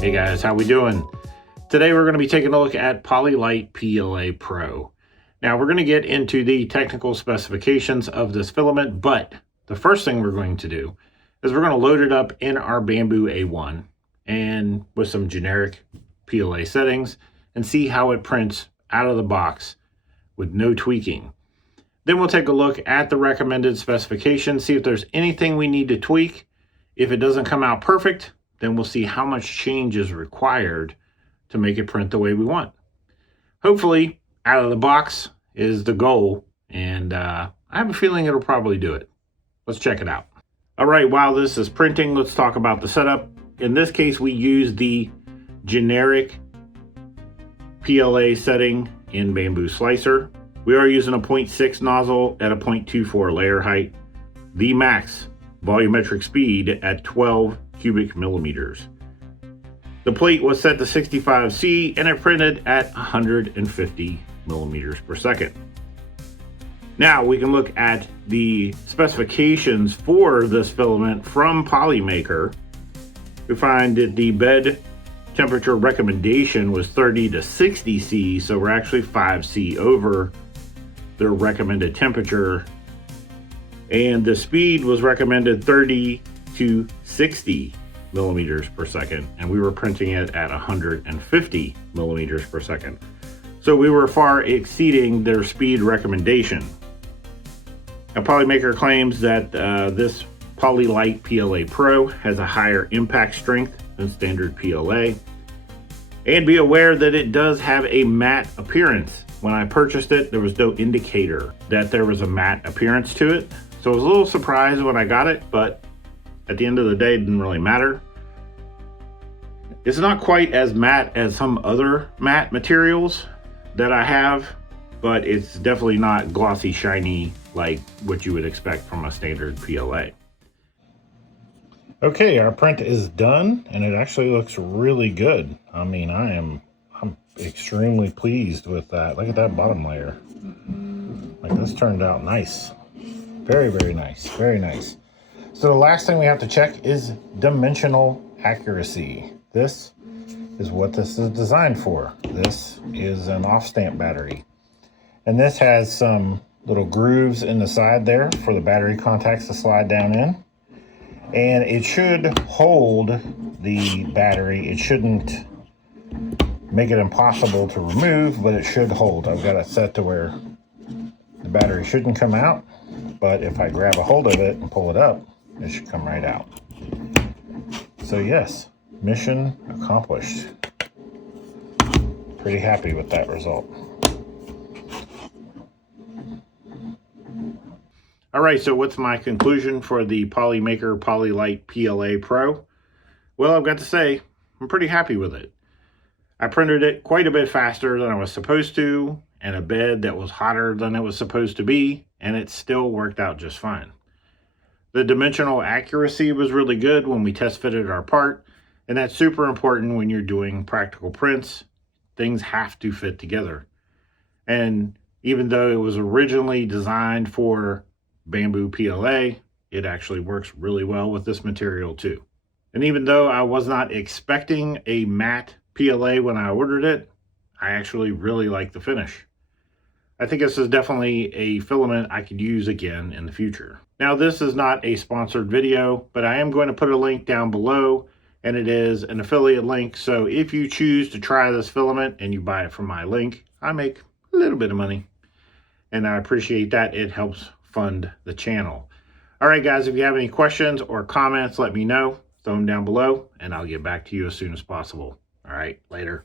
Hey guys, how we doing? Today we're going to be taking a look at PolyLight PLA Pro. Now we're going to get into the technical specifications of this filament, but the first thing we're going to do is we're going to load it up in our Bambu A1 and with some generic PLA settings and see how it prints out of the box with no tweaking. Then we'll take a look at the recommended specifications, see if there's anything we need to tweak. If it doesn't come out perfect, then we'll see how much change is required to make it print the way we want. Hopefully, out of the box is the goal, and I have a feeling it'll probably do it. Let's check it out. All right, while this is printing, let's talk about the setup. In this case, we use the generic PLA setting in Bambu Slicer. We are using a 0.6 nozzle at a 0.24 layer height. The max volumetric speed at 12 cubic millimeters. The plate was set to 65C and it printed at 150 millimeters per second. Now we can look at the specifications for this filament from Polymaker. We find that the bed temperature recommendation was 30 to 60 C, so we're actually 5 C over their recommended temperature. And the speed was recommended 30 to 60 millimeters per second, and we were printing it at 150 millimeters per second. So we were far exceeding their speed recommendation. Now, Polymaker claims that this PolyLight PLA Pro has a higher impact strength than standard PLA. And be aware that it does have a matte appearance. When I purchased it, there was no indicator that there was a matte appearance to it. So I was a little surprised when I got it, but at the end of the day, it didn't really matter. It's not quite as matte as some other matte materials that I have, but it's definitely not glossy, shiny like what you would expect from a standard PLA. Okay, our print is done, and it actually looks really good. I mean, I'm extremely pleased with that. Look at that bottom layer. Like, this turned out nice. Very, very nice. Very nice. So the last thing we have to check is dimensional accuracy. This is what this is designed for. This is an off-stamp battery. And this has some little grooves in the side there for the battery contacts to slide down in. And it should hold the battery. It shouldn't make it impossible to remove, but it should hold. I've got it set to where the battery shouldn't come out, but if I grab a hold of it and pull it up, it should come right out. So yes, mission accomplished. Pretty happy with that result. All right, so what's my conclusion for the Polymaker PolyLight PLA Pro? Well, I've got to say, I'm pretty happy with it. I printed it quite a bit faster than I was supposed to, and a bed that was hotter than it was supposed to be, and it still worked out just fine. The dimensional accuracy was really good when we test fitted our part, and that's super important when you're doing practical prints. Things have to fit together. And even though it was originally designed for Bambu PLA, it actually works really well with this material too. And even though I was not expecting a matte PLA when I ordered it, I actually really like the finish. I think this is definitely a filament I could use again in the future. Now, this is not a sponsored video, but I am going to put a link down below, and it is an affiliate link. So if you choose to try this filament and you buy it from my link, I make a little bit of money, and I appreciate that. It helps fund the channel. All right, guys, if you have any questions or comments, let me know. Throw them down below, and I'll get back to you as soon as possible. All right, later.